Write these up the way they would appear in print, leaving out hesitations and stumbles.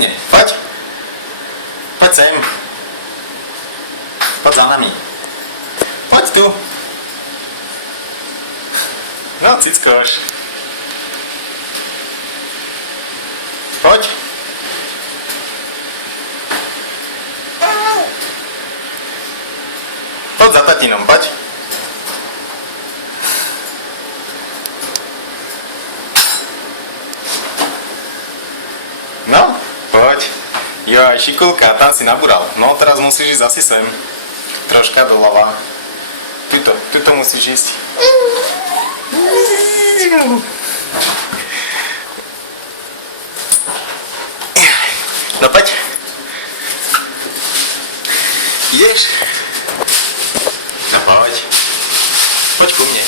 mne. Poď. Poď sem. Poď za nami. Poď tu. No, cickoš. Poď. Poď za tatinom, poď. No, poď. Joj, šikulka, tam si nabúral. No, teraz musíš ísť asi sem. Troška doľava. Tuto musíš ísť. No poď. Ideš? No poď. Poď ku mne.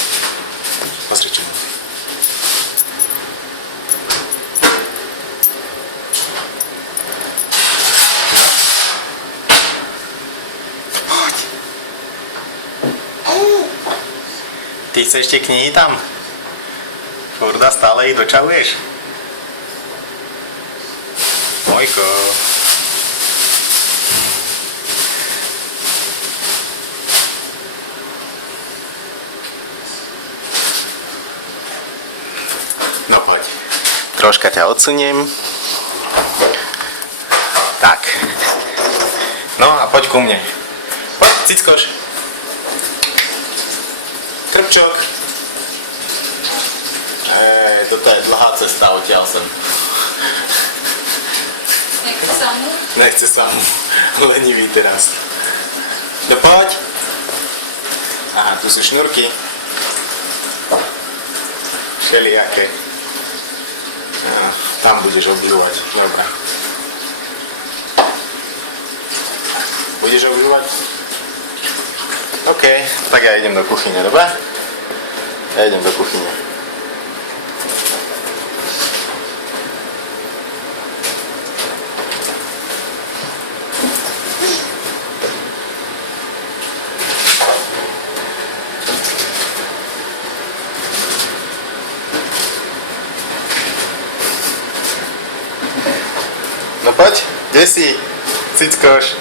Pozri, čo mám. Poď. Ty chceš tie knihy tam? Furda, stále ich dočahuješ? Mojko. No poď. Troška ťa odsuniem. Tak. No a poď ku mne. Poď, cickoš. Krpčok. Toto je dlhá cesta odtiaľ sem. Nechce sa mu? Nechce sa mu. Lenivý teraz. No poď. Aha, tu sú šnúrky. Všelijaké. Tam budeš obľúvať. Dobre. Budeš obľúvať? OK, tak ja idem do kuchyne, dobre? Ja idem do kuchyne. No poď, kde si? Cickoš.